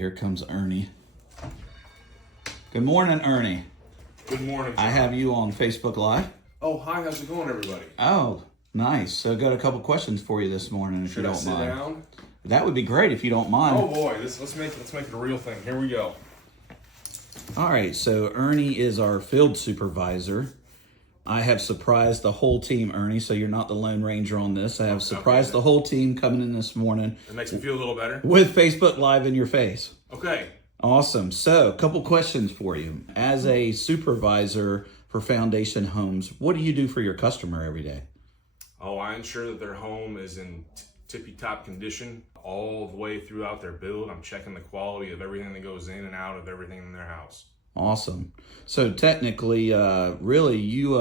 here comes Ernie. Good morning, Ernie. Good morning, John. I have you on Facebook Live. Oh, hi. How's it going, everybody? Oh, nice. So got a couple questions for you this morning, if Should you I don't sit mind. down? That would be great if you don't mind. Oh boy, let's make it a real thing. Here we go. All right, so Ernie is our field supervisor. I have surprised the whole team, Ernie, so you're not the Lone Ranger on this. I have surprised the whole team coming in this morning That makes me feel a little better. with Facebook Live in your face. Okay. Awesome. So, a couple questions for you. As a supervisor for Foundation Homes, what do you do for your customer every day? Oh, I ensure that their home is in tippy-top condition all the way throughout their build. I'm checking the quality of everything that goes in and out of everything in their house. Awesome. So technically, really, you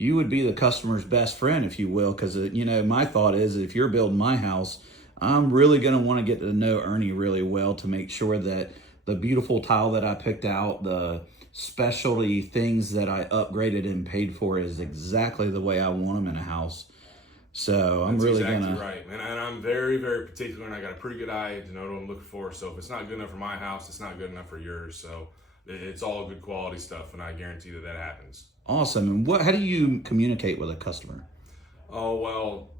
would be the customer's best friend, if you will, because my thought is if you're building my house, I'm really going to want to get to know Ernie really well to make sure that the beautiful tile that I picked out, the specialty things that I upgraded and paid for is exactly the way I want them in a house. So I'm really exactly right, and I'm very, very particular, and I got a pretty good eye to know what I'm looking for. So if it's not good enough for my house, it's not good enough for yours. So it's all good quality stuff, and I guarantee that happens. Awesome. And how do you communicate with a customer? Oh, well,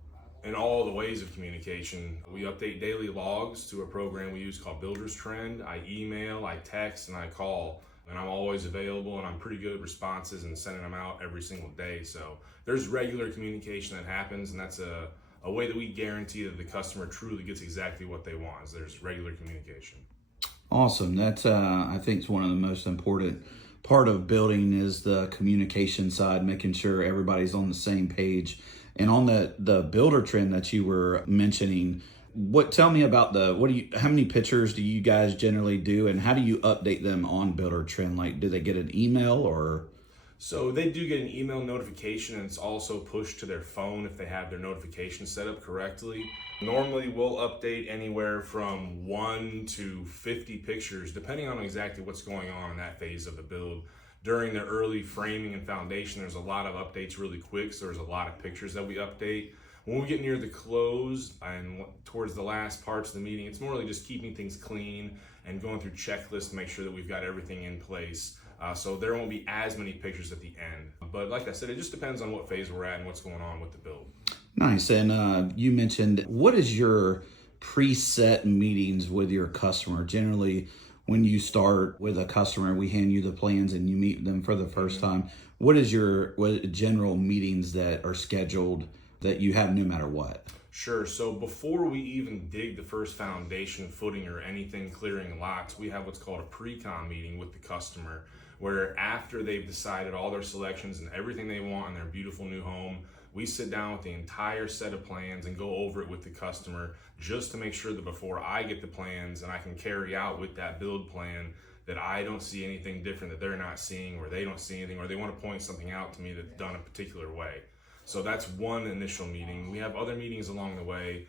in all the ways of communication, we update daily logs to a program we use called Builder's Trend. I email, I text, and I call, and I'm always available, and I'm pretty good at responses and sending them out every single day. So there's regular communication that happens, and that's a way that we guarantee that the customer truly gets exactly what they want, is there's regular communication. Awesome. That's I think is one of the most important part of building is the communication side, making sure everybody's on the same page. And on the builder trend that you were mentioning, tell me about how many pictures do you guys generally do, and how do you update them on builder trend? Like, do they get an email or? So they do get an email notification, and it's also pushed to their phone if they have their notifications set up correctly. Normally we'll update anywhere from 1 to 50 pictures, depending on exactly what's going on in that phase of the build. During the early framing and foundation, there's a lot of updates really quick, so there's a lot of pictures that we update. When we get near the close and towards the last parts of the meeting, it's more really just keeping things clean and going through checklists to make sure that we've got everything in place. So there won't be as many pictures at the end. But like I said, it just depends on what phase we're at and what's going on with the build. Nice. And you mentioned, what is your preset meetings with your customer? Generally, when you start with a customer, we hand you the plans and you meet them for the first time. What general meetings that are scheduled that you have no matter what? Sure. So before we even dig the first foundation footing or anything clearing lots, we have what's called a pre-con meeting with the customer, where after they've decided all their selections and everything they want in their beautiful new home, we sit down with the entire set of plans and go over it with the customer just to make sure that before I get the plans and I can carry out with that build plan, that I don't see anything different that they're not seeing, or they don't see anything, or they want to point something out to me that's done a particular way. So that's one initial meeting. We have other meetings along the way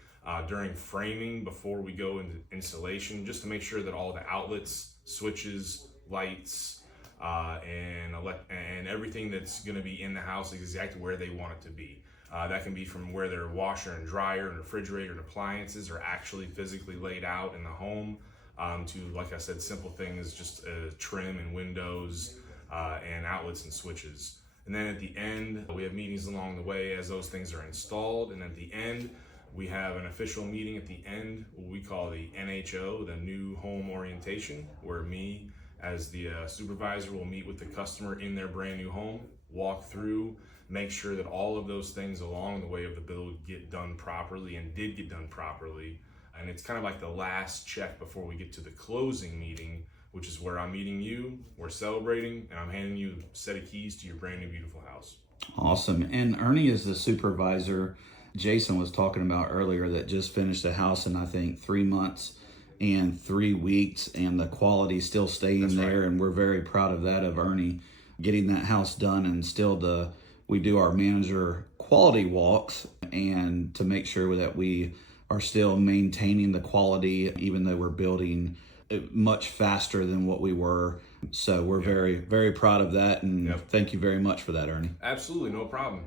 during framing before we go into installation, just to make sure that all the outlets, switches, lights, and everything that's going to be in the house is exactly where they want it to be. That can be from where their washer and dryer and refrigerator and appliances are actually physically laid out in the home, to, like I said, simple things, just trim and windows and outlets and switches. And then at the end, we have meetings along the way as those things are installed. And at the end, we have an official meeting at the end, what we call the NHO, the New Home Orientation, where me as the supervisor will meet with the customer in their brand new home, walk through, make sure that all of those things along the way of the build get done properly and did get done properly. And it's kind of like the last check before we get to the closing meeting, which is where I'm meeting you, we're celebrating, and I'm handing you a set of keys to your brand new beautiful house. Awesome. And Ernie is the supervisor. Jason was talking about earlier that just finished a house in, I think, 3 months and 3 weeks, and the quality still staying That's there. right. And we're very proud of that, of Ernie getting that house done. And still we do our manager quality walks and to make sure that we are still maintaining the quality, even though we're building much faster than what we were. So we're very, very proud of that. And thank you very much for that, Ernie. Absolutely, no problem.